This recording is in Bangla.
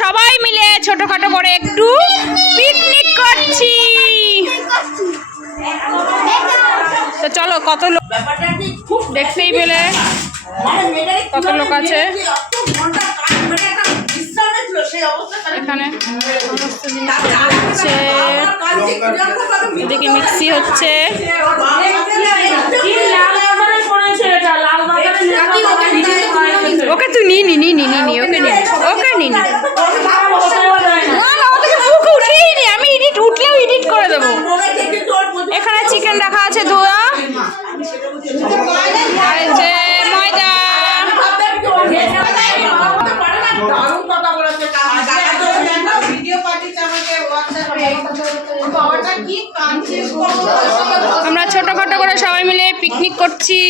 সবাই মিলে ছোটখাটো করে একটু পিকনিক করছি। তো চলো, কত লোক দেখতেই পেলে কত লোক আছে এখানে। সমস্ত জিনিস হচ্ছে, এদিকে মিক্সি হচ্ছে। ওকে তুই নি ওকে নি উঠিয়ে আমি উঠলেও এডিট করে দেবো। এখানে চিকেন রাখা আছে ধোয়া, আর যে ময়দা। আমরা ছোটখাটো করে সবাই মিলে পিকনিক করছি।